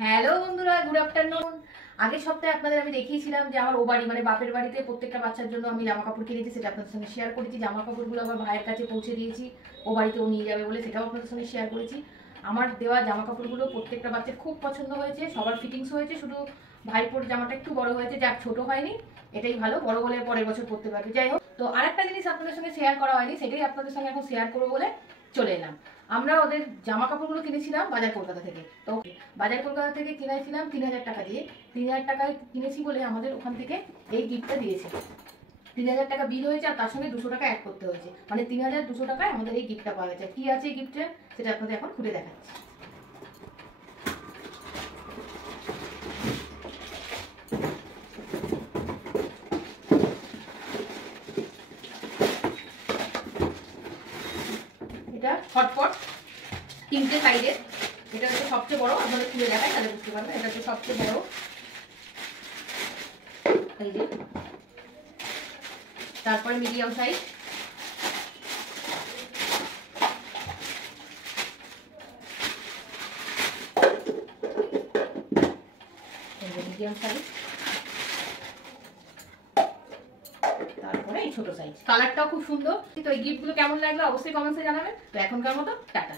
Hello বন্ধুরা, good afternoon. আগের সপ্তাহে আপনাদের আমি দেখিয়েছিলাম যে আমার ও বাড়ি মানে বাপের বাড়িতে প্রত্যেকটা বাচ্চার জন্য আমি জামা কাপড় কিনেছি, সেটা আপনাদের সঙ্গে শেয়ার করেছি। জামা কাপড়গুলো আবার ভাইয়ের কাছে পৌঁছে দিয়েছি, ও বাড়িতেও নিয়ে যাবে বলে, সেটাও আপনাদের সঙ্গে শেয়ার করেছি। আমার দেওয়া জামা কাপড়গুলো প্রত্যেকটা বাচ্চার খুব পছন্দ হয়েছে, সবার ফিটিংস হয়েছে। শুধু ভাইপোর জামাটা একটু বড় হয়েছে, যাক ছোট হয়নি, এটাই ভালো, বড় হলে পরের বছর পড়তে পারবে। যাই হোক, তো আরেকটা জিনিস আপনাদের সঙ্গে শেয়ার করা হয়নি, সেটাই আপনাদের সঙ্গে এখন শেয়ার করবো বলে চলে এলাম। আমরা ওদের জামা কাপড়গুলো কিনেছিলাম বাজার কলকাতা থেকে। তো বাজার কলকাতা থেকে কিনেছিলাম 3000 টাকা দিয়ে। 3000 টাকায় কিনেছি বলে আমাদের ওখান থেকে এই গিফটটা দিয়েছে। 3000 টাকা বিল হয়েছে, আর তার সঙ্গে 200 টাকা অ্যাড করতে হয়েছে, মানে 3200 টাকায় আমাদের এই গিফটটা পাওয়া গেছে। কি আছে এই গিফটে সেটা আপনাদের এখন খুলে দেখাচ্ছি। এটা হটপট, 3টে সাইজের। এটা হচ্ছে সবচেয়ে বড়, আপনাদের খুলে দেখায় তাহলে বুঝতে পারবেন। এটা হচ্ছে সবচেয়ে বড়, এই যে। তারপরে মিডিয়াম সাইজ, মিডিয়াম সাইজ, তারপরে এই ছোট সাইজ। কালারটাও খুব সুন্দর। তো এই গিফটগুলো কেমন লাগলো অবশ্যই কমেন্টসে জানাবেন। তো এখনকার মতো টাটা।